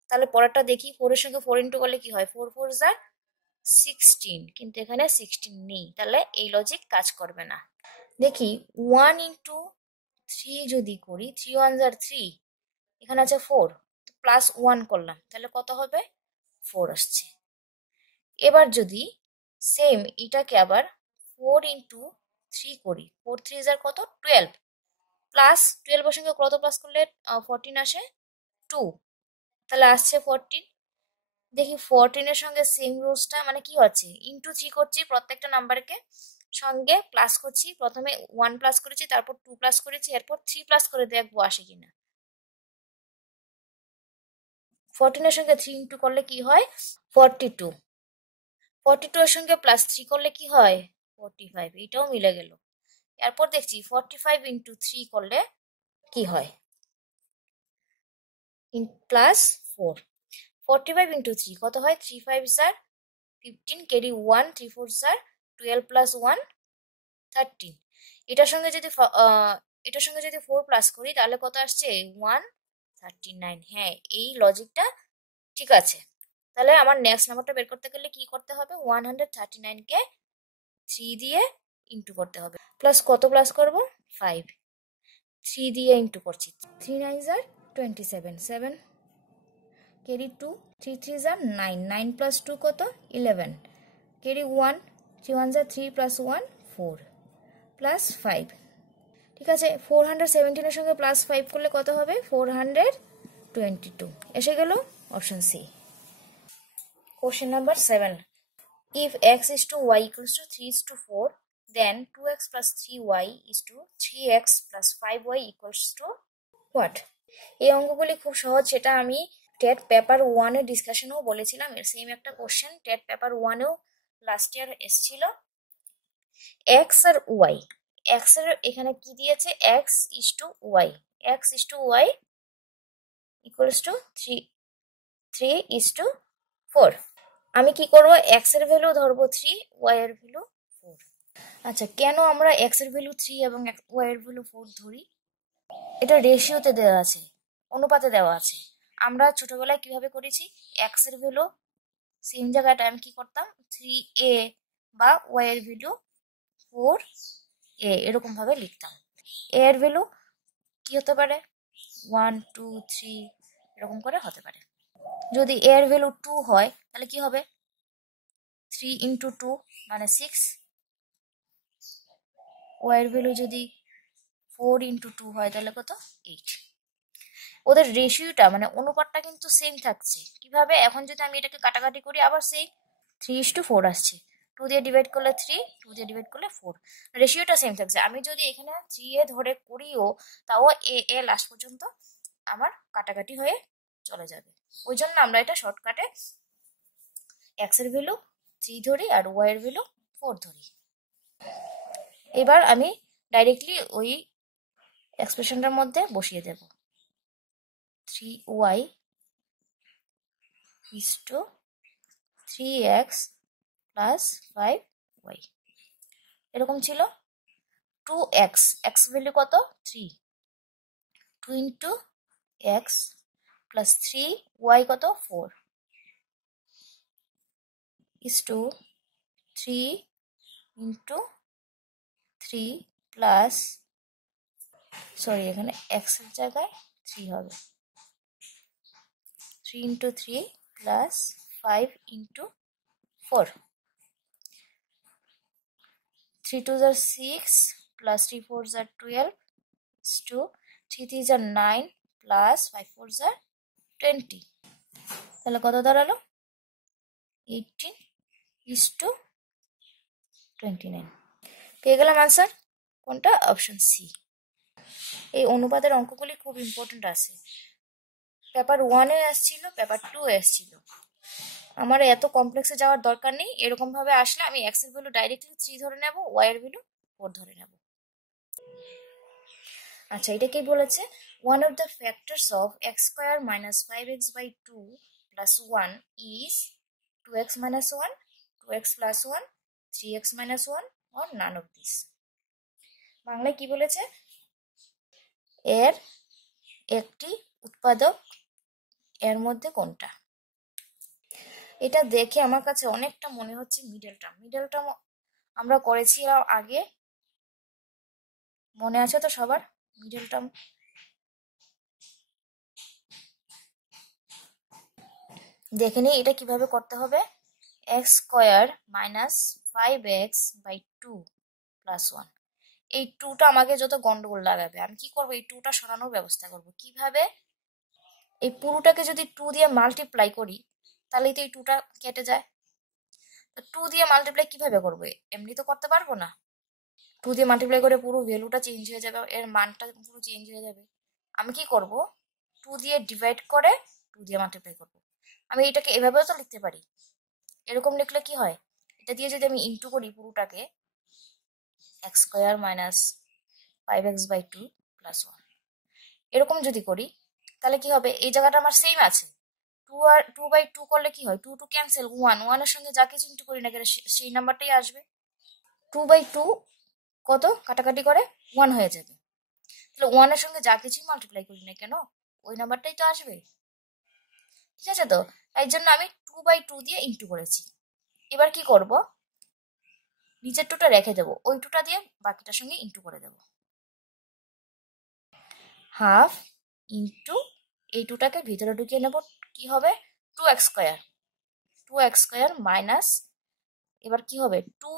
তাহলে পরেরটা দেখি, 4 এর সঙ্গে 4 ইনটু করলে কি হয়, 4 4 যা 16, কিন্তু এখানে 16 নেই, তাহলে এই লজিক কাজ করবে না। দেখি 1 ইন্টু 3 যদি করি, 3 1 যার 3, এখানে আছে 4, প্লাস 1 করলাম, তাহলে কত হবে, 4 আসছে। এবার যদি সেম এটাকে আবার 4 ইন্টু 3 করি, 4 3 যার কত, 12, প্লাস 12 এর সঙ্গে কত প্লাস করলে 14 আসে, 2, তাহলে আসছে 14। দেখি 14 এর সঙ্গে সেম রুলসটা, মানে কি হচ্ছে, ইন্টু 3 করছি প্রত্যেকটা নাম্বারকে, সঙ্গে প্লাস করছি, প্রথমে 1 প্লাস করেছি, তারপর 2 প্লাস করেছি, এরপর 3 প্লাস করে দেখবো আসে কিনা। 14 এর সঙ্গে 3 ইন্টু করলে কি হয়, 42, 42 এর সঙ্গে প্লাস 3 করলে কি হয়, 45, এটাও মিলে গেল। এরপর দেখছি 45 ইন্টু 3 করলে কি হয়, প্লাস 4, 45 ইন্টু 3 কত হয়, 3 5 স্যার 15, ক্যারি 1, 3 4 স্যার 12 প্লাস 1 13। এটার সঙ্গে যদি এটার সঙ্গে যদি 4 প্লাস করি তাহলে কত আসছে, 139। হ্যাঁ, এই লজিকটা ঠিক আছে, তাহলে আমার নেক্সট নাম্বারটা বের করতে গেলে কি করতে হবে? 139কে 3 দিয়ে ইন্টু করতে হবে। প্লাস কত প্লাস করব? 5। 3 দিয়ে ইন্টু করছি। 3 9 জার 27, 7 ক্যারি 2, 3 3 জার 9, 9 প্লাস 2 কত? 11, ক্যারি 1, 3 1 জার 3 প্লাস 1 4 প্লাস 5। ঠিক আছে, 417 এর সঙ্গে প্লাস 5 করলে কত হবে? 422। এসে গেল option C. Question number 7, if x is to y equals to 3 is to 4, then 2x plus 3y is to 3x plus 5y equals to what? এই অঙ্কগুলি খুব সহজ, সেটা আমি টেট পেপার 1 এর ডিসকাশনেও বলেছিলাম। এর সেম একটা কোশ্চেন টেট পেপার 1 এও লাস্ট ইয়ার এসেছিল। x আর y, x এর এখানে কি দিয়েছে? x is to y, x is to y equals to 3 is to 4। আমি কি করব? x এর ভ্যালু ধরবো 3, y এর ভ্যালু 4। আচ্ছা, কেন আমরা x এর ভ্যালু 3 এবং y এর ভ্যালু 4 ধরি? এটা রেশিওতে দেওয়া আছে, অনুপাতে দেওয়া আছে। আমরা ছোটবেলায় কিভাবে করেছি? x এর ভ্যালু সেম জায়গাটা আমি কি করতাম? 3a বা y এর ভ্যালু 4a এরকম ভাবে লিখতাম। a এর ভ্যালু কি হতে পারে? 1 2 3 এরকম করে হতে পারে। যদি a এর ভ্যালু 2 হয় তাহলে কি হবে? 3 ইন্টু 2 মানে 6। y এর ভ্যালু যদি 4 ইন্টু 2 হয় তাহলে কত? 8। ওদের রেশিওটা মানে অনুপাতটা কিন্তু সেম থাকছে। কিভাবে? এখন যদি আমি এটাকে কাটাকাটি করি আবার সেই 3:4 আসছে। 2 দিয়ে ডিভাইড করলে 3, 2 দিয়ে ডিভাইড করলে 4, রেশিওটা সেম থাকছে। আমি যদি এখানে 3 এ ধরে করিও তাও এ লাস্ট পর্যন্ত আমার কাটাকাটি হয়ে চলে যাবে। ওই জন্য আমরা এটা শর্টকাটে x এর ভ্যালু 3 ধরি আর y এর ভ্যালু 4 ধরি। এবার আমি ডাইরেক্টলি ওই এক্সপ্রেশনটার মধ্যে বসিয়ে দেব। 3y is to 3x plus 5y এরকম ছিল। 2x, x ভ্যালু কত? 3, 2 ইন্টু x প্লাস 3y কত? 4 is to 3 into 3 plus, sorry এখানে x এর জায়গায় 3 হবে, 3 into 3 plus 5 into 4, 3 2 are 6 plus 3 4 are 12 is to 3 3 are 9 plus 5 4 are 20। তাহলে কত দাঁড়ালো? 18 is to 29। পেয়ে গেলাম আনসার। কোনটা? Option C. এই অনুপাতের অঙ্কগুলি খুব ইম্পর্টেন্ট আছে। পেপার 1-এ আসছিল, পেপার 2-এ আসছিল। আমার এত কমপ্লেক্সে যাওয়ার দরকার নেই। এরকম ভাবে আসলে আমি x এর ভ্যালু ডাইরেক্টলি 3 ধরে নেব, y এর ভ্যালু 4 ধরে নেব। আচ্ছা, এটা কি বলেছে? one of the factors of x square minus 5x by 2 plus 1 is 2x minus 1, 2x plus 1, 3x minus 1 or none of these। বাংলায় কি বলেছে? এর একটি উৎপাদক এর মধ্যে কোনটা? এটা দেখে আমার কাছে অনেকটা মনে হচ্ছে মিডল টার্ম। মিডল টার্ম আমরা করেছিলাম আগে, মনে আছে তো সবার? মিডল টার্ম দেখে নিই এটা কিভাবে করতে হবে। x square minus 5x by 2 plus 1, এই 2টা আমাকে যত গন্ডগোল লাগাবে আমি কি করব? এই 2টা সরানোর ব্যবস্থা করব। কিভাবে? এই পুরোটাকে যদি 2 দিয়ে মাল্টিপ্লাই করি তাহলেই তো এই 2টা কেটে যায়। তো 2 দিয়ে মাল্টিপ্লাই কিভাবে করবো? এমনি তো করতে পারবো না। 2 দিয়ে মাল্টিপ্লাই করে পুরো ভ্যালুটা চেঞ্জ হয়ে যাবে, এর মানটা পুরো চেঞ্জ হয়ে যাবে। আমি কি করব? 2 দিয়ে ডিভাইড করে 2 দিয়ে মাল্টিপ্লাই করব। আমি এটাকে এভাবেও তো লিখতে পারি। এরকম লিখলে কি হয়? এটা দিয়ে যদি আমি ইন্টু করি পুরোটাকে, x square minus 5x by 2 plus 1 এরকম যদি করি তাহলে কি হবে? এই জায়গাটা আমার সেম আছে। 2 আর 2 বাই 2 করলে কি হয়? 2 2 ক্যান্সেল, 1 1 এর সঙ্গে যা কিছু ইন্টু করি না কেন সেই নাম্বারটাই আসবে। 2 বাই 2 কত কাটাকাটি করে 1 হয়ে যাবে। তাহলে 1 এর সঙ্গে যা কিছু মাল্টিপ্লাই করি না কেন ওই নাম্বারটাই তো আসবে। ঠিক আছে তো? তাই জন্য আমি 2/2 দিয়ে ইন্টু করেছি। এবার কি করব, নিচের 2টা রেখে দেবো, ওই 2টা দিয়ে বাকিটার সঙ্গে ইন্টু করে দেবো। হাফ ইন্টু এই 2টাকে ভিতরে ঢুকিয়ে নেব, কি হবে 2x²। 2x² মাইনাস, এবার কি হবে 2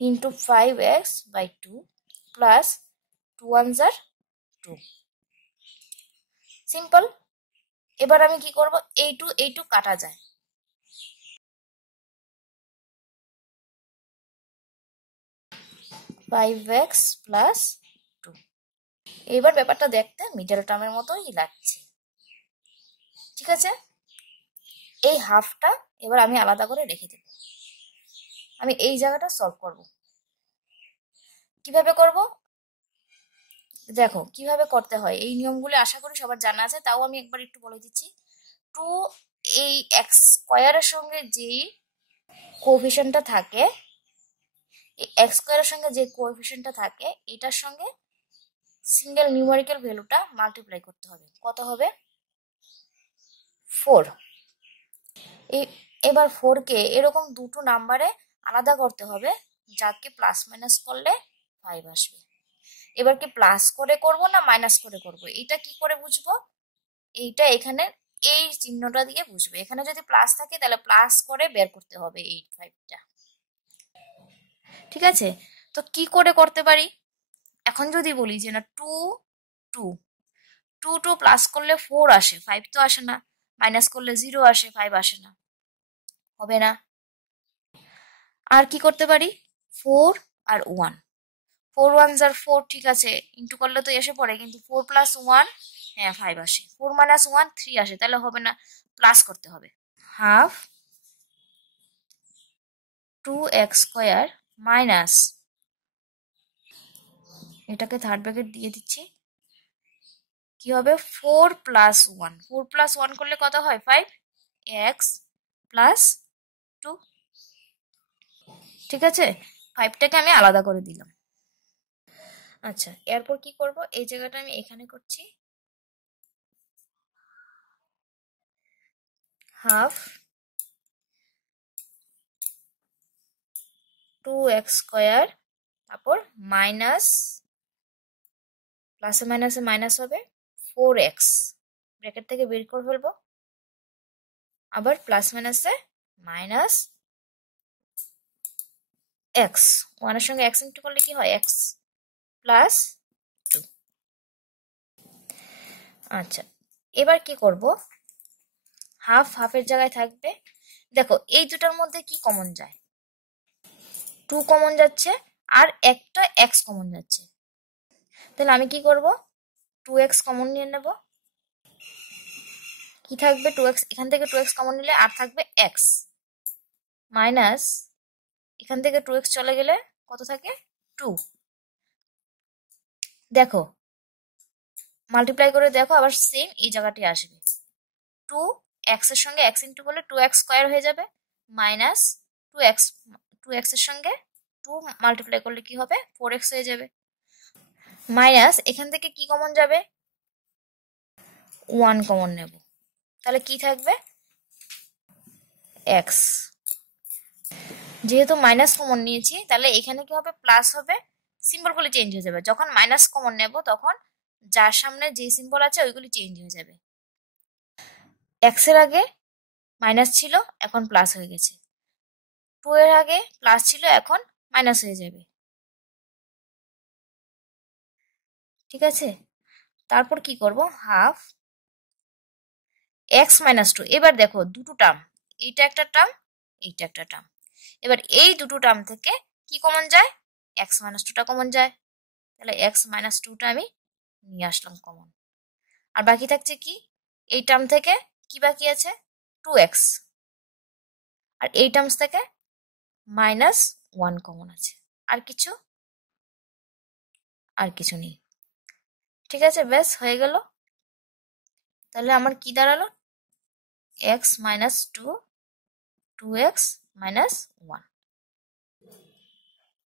ইন্টু 5x/2 প্লাস 2 1 2। সিম্পল। এবার আমি কি করব, এই 2 কাটা যায়, 5x প্লাস 2। এবার ব্যাপারটা দেখতে মিডল টার্মের মতোই লাগছে, ঠিক আছে। এই হাফটা এবার আমি আলাদা করে রেখে দেব। আমি এই জায়গাটা সলভ করব। কিভাবে করব দেখো, কিভাবে করতে হয় এই নিয়মগুলো আশা করি সবার জানা আছে, তাও আমি একবার একটু বলে দিচ্ছি। 2 এই x² সঙ্গে যেই কোএফিসিয়েন্টটা থাকে, এই x² সঙ্গে যে কোএফিসিয়েন্টটা থাকে এটার সঙ্গে সিঙ্গেল নিউমেরিক্যাল ভ্যালুটা মাল্টিপ্লাই করতে হবে। কত হবে 4। এবার 4কে এরকম দুটো নাম্বারে আলাদা করতে হবে, যাকে প্লাস মাইনাস করলে 5 আসবে। এবার কি প্লাস করে করব না মাইনাস করে করব, এটা কি করে বুঝবো, এইটা এখানে এই চিহ্নটা দিয়ে বুঝবে। এখানে যদি প্লাস থাকে তাহলে প্লাস করে বের করতে হবে 85টা, ঠিক আছে। তো কি করে করতে পারি, এখন যদি বলি যে না 2 2 2 2 প্লাস করলে 4 আসে, 5 তো আসে না, মাইনাস করলে 0 আসে, 5 আসে না, হবে না। আর কি করতে পারি, 4 আর 1, 4 1 4, ঠিক আছে, ইন্টু করলে তো এসে পড়ে, কিন্তু 4 প্লাস 1, হ্যাঁ 5 আসে, 4 মাইনাস 1 3 আসে, তাহলে হবে না, প্লাস করতে হবে। হাফ 2x² মাইনাস, এটাকে থার্ড ব্র্যাকেট দিয়ে দিচ্ছি, কি হবে 4 প্লাস 1, 4 প্লাস 1 করলে কত হয় 5, x প্লাস 2, ঠিক আছে। 5টাকে আমি আলাদা করে দিলাম। আচ্ছা, এরপর কি করব, এই জায়গাটা আমি এখানে করছি, হাফ 2x², তারপর মাইনাস, প্লাসে মাইনাসে মাইনাস হবে 4x, ব্র্যাকেট থেকে বের করে ফেলবো, আবার প্লাস মাইনাসে মাইনাস এক্স, 1 এর সঙ্গে x ইন্টু করলে কি হয় x প্লাস 2। আচ্ছা, এবার কি করব, হাফ হাফের জায়গায় থাকবে। দেখো এই দুটার মধ্যে কি কমন যায়, 2 কমন যাচ্ছে আর একটা x কমন যাচ্ছে, তাহলে আমি কি করব 2x কমন নিয়ে নেব, কি থাকবে 2x, এখান থেকে 2x কমন নিলে আর থাকবে x মাইনাস, এখান থেকে 2x চলে গেলে কত থাকে 2। দেখো মাল্টিপ্লাই করে দেখো, আবার সেম এই জায়গাটি আসবে, 2x এর সঙ্গে x ইন্টু করলে 2x² হয়ে যাবে, মাইনাস 2x, 2x এর সঙ্গে 2 মাল্টিপ্লাই করলে কি হবে 4x হয়ে যাবে, মাইনাস এখান থেকে কি কমন যাবে 1 কমন নেব, তাহলে কি থাকবে x। যেহেতু মাইনাস কমন নিয়েছি তাহলে এখানে কি হবে প্লাস হবে, সিম্বলগুলি চেঞ্জ হয়ে যাবে, যখন মাইনাস কমন নেব তখন যার সামনে যে সিম্বল আছে ওইগুলি চেঞ্জ হয়ে যাবে। এক্স এর আগে মাইনাস ছিল, এখন প্লাস হয়ে গেছে, 2 এর আগে প্লাস ছিল, এখন মাইনাস হয়ে যাবে, ঠিক আছে। তারপর কি করব, হাফ x মাইনাস 2। এবার দেখো দুটো টার্ম, এইটা একটা টার্ম, এইটা একটা টার্ম, এবার এই দুটো টার্ম থেকে কি কমন যায় x মাইনাস 2টা কমন যায়, তাহলে x মাইনাস 2টা আমি নিয়ে আসলাম কমন। আর বাকি থাকছে কি, এই টার্ম থেকে কি বাকি আছে 2x, আর এই টার্মস থেকে মাইনাস 1 কমন আছে, আর কিছু নেই, ঠিক আছে, ব্যাস হয়ে গেল। তাহলে আমার কি দাঁড়ালো x মাইনাস 2, 2x মাইনাস 1।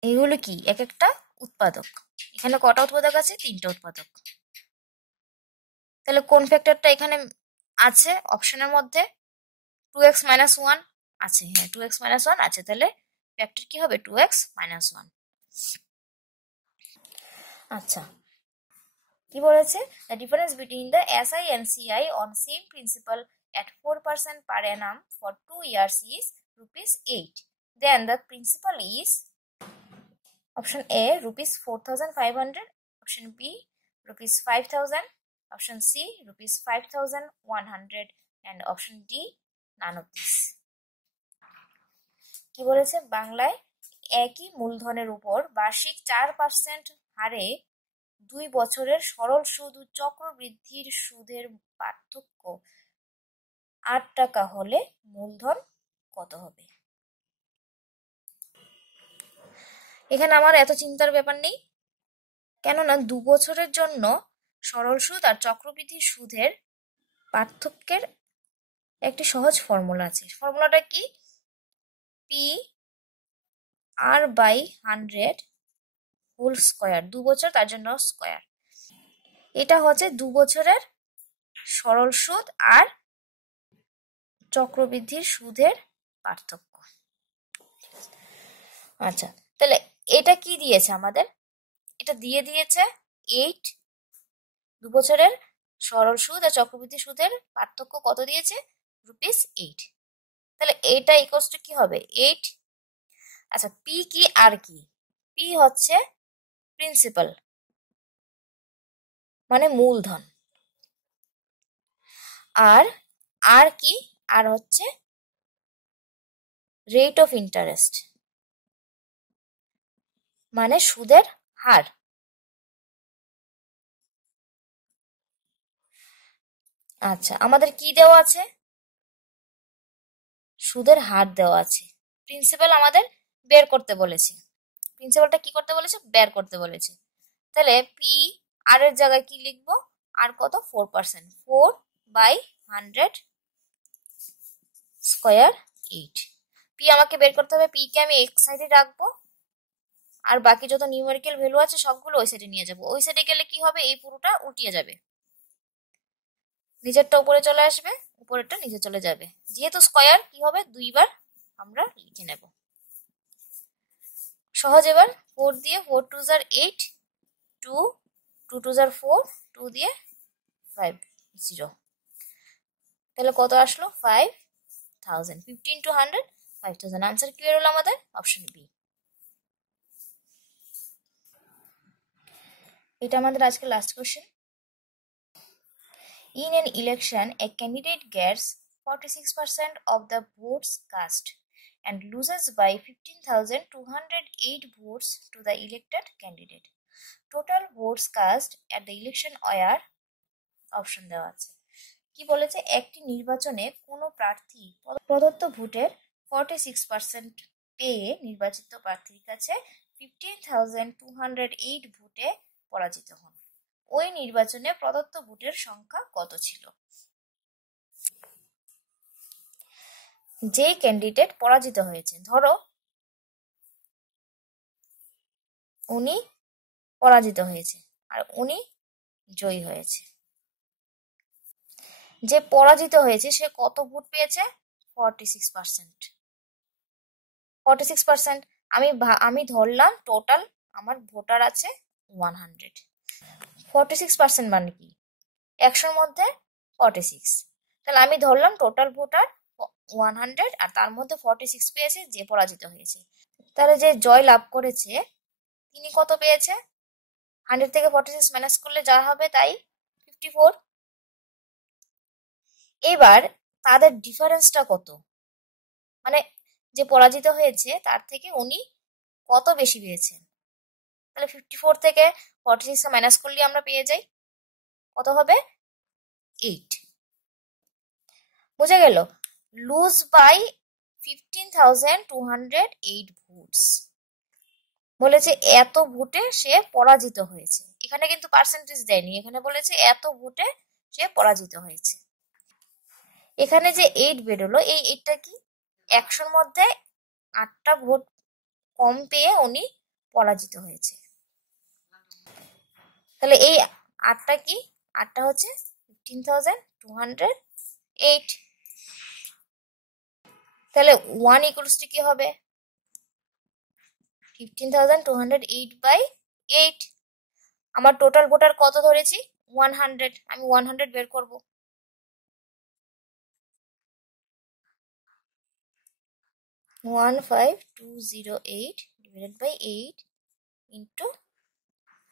এইগুলো কি এক একটা উৎপাদক, এখানে কটা উৎপাদক আছে 3টা উৎপাদক, তাহলে কোন ফ্যাক্টরটা এখানে আছে অপশনের মধ্যে 2x মাইনাস 1 আছে, হ্যাঁ 2x মাইনাস 1 আছে, তাহলে ফ্যাক্টর কি হবে 2x মাইনাস 1। আচ্ছা, কি বলেছে, the difference between the SI and CI on same principal at 4% per annum for 2 years is rupees 8. Then the principal is option A rupees 4,500, option B rupees 5,000, option C rupees 5,100 and option D none of this. কি বলেছে, বাংলায় একই মূলধনের উপর বার্ষিক 4% হারে 2 বছরের সরল সুদ ও চক্রবৃদ্ধির সুদের পার্থক্য 8 টাকা হলে মূলধন কত হবে? এখানে আমার এত চিন্তার ব্যাপার নেই, কেননা 2 বছরের জন্য সরল সুদ আর চক্রবৃদ্ধি সুদের পার্থক্যের একটি সহজ ফর্মুলা আছে। ফর্মুলাটা কি, P R by 100 whole square, 2 বছর তার জন্য স্কয়ার। এটা হচ্ছে 2 বছরের সরল সুদ আর চক্রবৃদ্ধির সুদের পার্থক্য। আচ্ছা, তাহলে এটা কি দিয়েছে আমাদের, এটা দিয়ে দিয়েছে 8, 2 বছরের সরল সুদ আর চক্রবৃদ্ধি সুদের পার্থক্য কত দিয়েছে, রুপিস 8। তাহলে এটা ইকুয়ালস টু কি হবে 8। আচ্ছা, পি কি আর কি, পি হচ্ছে প্রিন্সিপাল মানে মূলধন, আর আর কি, আর হচ্ছে রেট অফ ইন্টারেস্ট মানে সুদের হার। আচ্ছা, আমাদের কি দেওয়া আছে, সুদের হার দেওয়া আছে। প্রিন্সিপাল আমাদের বের করতে বলেছে, প্রিন্সিপালটা কি করতে বলেছে, বের করতে বলেছে। তাহলে পি আর এর জায়গায় কি লিখবো, আর কত 4%, 4/100 স্কয়ার 8। পি আমাকে বের করতে হবে, পি কে আমি এক সাইডে রাখবো আর বাকি যত নিউমেরিক্যাল ভ্যালু আছে সবগুলো ওই সাইডে নিয়ে যাব। ওই সাইডে গেলে কি হবে, এই পুরোটা উল্টিয়ে যাবে, নিচেরটা উপরে চলে আসবে, উপরেরটা নিচে চলে যাবে। যেহেতু স্কয়ার কি হবে, 2 বার আমরা লিখে নেব। সহজ, এবার 4 দিয়ে 4 2 জার 8, 2 2 2 জার 4, 2 দিয়ে 5 0, তাহলে কত আসলো 5,000। 15 to 100 5,000। আনসার কি বের হলো আমাদের, অপশন বি। এটা আমাদের আজকে last question. In an election, a candidate gets 46% of the votes cast and loses by 15,208 votes to the elected candidate. Total votes cast at the election were option দেওয়া আছে। কি বলেছে, একটি নির্বাচনে কোনো প্রার্থী প্রদত্ত ভোটের 46% পেয়ে নির্বাচিত প্রার্থীর কাছে 15,208 ভোটে পরাজিত হন। ওই নির্বাচনে প্রদত্ত ভোটের সংখ্যা কত ছিল? যে ক্যান্ডিডেট পরাজিত হয়েছে, ধরো উনি পরাজিত হয়েছে আর উনি জয়ী হয়েছে, যে পরাজিত হয়েছে সে কত ভোট পেয়েছে, 46%। 46% আমি ধরলাম টোটাল আমার ভোটার আছে 100। 46% মানে কি, 100-র মধ্যে 46, তাহলে আমি ধরলাম টোটাল ভোটার 100 আর তার মধ্যে 46 পেয়েছে যে পরাজিত হয়েছে। তাহলে যে জয় লাভ করেছে তিনি কত পেয়েছে, 100 থেকে 46 মাইনাস করলে যা হবে তাই 54। এবার তাদের ডিফারেন্সটা কত, মানে যে পরাজিত হয়েছে তার থেকে উনি কত বেশি পেয়েছেন, তাহলে 54 থেকে 46 মাইনাস করলে আমরা পেয়ে যাই কত হবে 8। বোঝা গেল, লুজ বাই 15,208 ভোটস বলেছে, এত ভোটে সে পরাজিত হয়েছে। এখানে কিন্তু পার্সেন্টেজ দেয়নি, এখানে বলেছে এত ভোটে সে পরাজিত হয়েছে। এখানে যে 8 বেরোলো, এই 8টা কি, 100-র মধ্যে 8টা ভোট কম পেয়ে উনি পরাজিত হয়েছে। তাহলে এই 8টা কি, 8টা হচ্ছে 15,208। তাহলে 1 ইকুয়ালস টু কি হবে? 15,208/8। আমার টোটাল ভোটার কত ধরেছি? 100। আমি 100 বের করব। 15208 ডিভাইডেড বাই 8 ইন্টু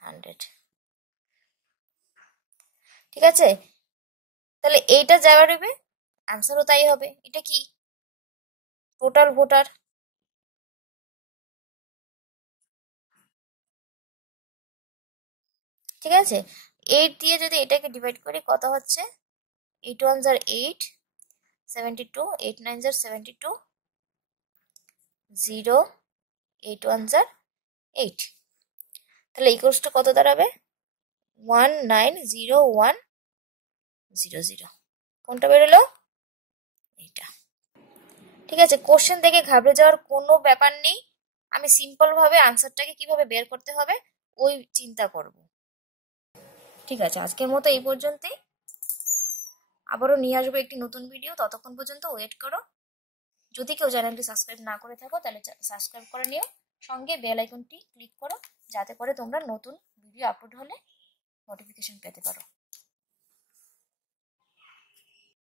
100। ঠিক আছে, তাহলে এইটা যা বেরোবে অ্যান্সারও তাই হবে। এটা কি? Total voter. ঠিক আছে, 8 দিয়ে যদি এটাকে ডিভাইড করি কত হচ্ছে? 8 1 আর 8, 72, 8 9 আর 72, 0, 8 1 আর 8। তাহলে ইকুয়ালস টু কত দাঁড়াবে? 190100। কোনটা বেরোলো? এটা। ঠিক আছে, কোশ্চেন দেখে ঘাবড়ে যাওয়ার কোনো ব্যাপার নেই। আমি সিম্পল ভাবে আনসারটাকে কিভাবে বের করতে হবে ওই চিন্তা করব। ঠিক আছে, আজকের মতো এই পর্যন্তই। আবারও নিয়ে আসবো একটি নতুন ভিডিও, ততক্ষণ পর্যন্ত ওয়েট করো। যদি কেউ চ্যানেলটি সাবস্ক্রাইব না করে থাকো তাহলে সাবস্ক্রাইব করে নিও, সঙ্গে বেল আইকনটি ক্লিক করো যাতে করে তোমরা নতুন ভিডিও আপলোড হলে নোটিফিকেশন পেতে পারো।